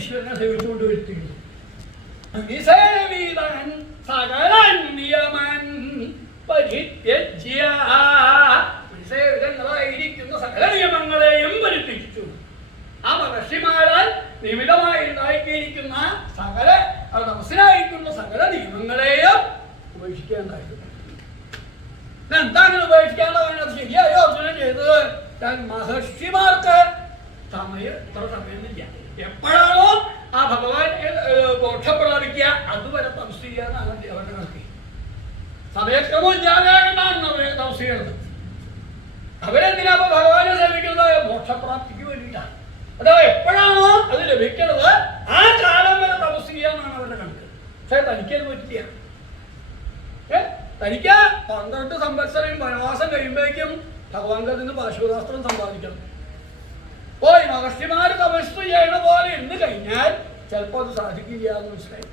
ഈശ്വരനെ സേവിച്ചുകൊണ്ട് വരുത്തിയിരുന്നു. നിസേവിതൻ സകലൻ നിയമൻ പരിത്യജ്യ, നിസേവിതങ്ങളായിരിക്കുന്ന സകല നിയമങ്ങളെയും പരിത്യജിച്ചു. ആ മഹർഷിമാരാൽ നിമിതമായി ഉണ്ടാക്കിയിരിക്കുന്ന സകല തപസ്സിനായിരിക്കുന്ന സകല നിയമങ്ങളെയും ഉപേക്ഷിക്കേണ്ടായിരുന്നു. എന്താണ് ഉപേക്ഷിക്കേണ്ടത്? ശരിയായോ അർജുനൻ ചെയ്തത്? മഹർഷിമാർക്ക് ഇത്ര സമയമില്ല. എപ്പോഴാണോ ആ ഭഗവാൻ മോക്ഷം പ്രാപിക്കുക അതുവരെ തപസ് ചെയ്യാനാണ് അവരുടെ കണക്ക്. സമയക്രമം ഇല്ലാതെയാണ് അവരെ തപസ് ചെയ്യുന്നത്. അവരെന്തിനാ അപ്പൊ ഭഗവാനെ സേവിക്കുന്നത്? മോക്ഷപ്രാപ്തിക്ക് വേണ്ടിയിട്ടാണ്. അഥവാ എപ്പോഴാണോ അത് ലഭിക്കുന്നത് ആ കാലം വരെ തപസ് ചെയ്യാന്നാണ് അവരുടെ കണക്ക്. പക്ഷെ തനിക്കത് പറ്റില്ല. തനിക്ക് 12 സംവത്സരം വനവാസം കഴിയുമ്പോഴേക്കും ഭഗവാന്റെ നിന്ന് പാശുപതാസ്ത്രം സമ്പാദിക്കണം. പോയി മഹർഷിമാര് തപസ് ചെയ്യണ പോലെ എന്ന് കഴിഞ്ഞാൽ ചിലപ്പോൾ അത് സാധിക്കില്ല എന്ന് മനസ്സിലായി.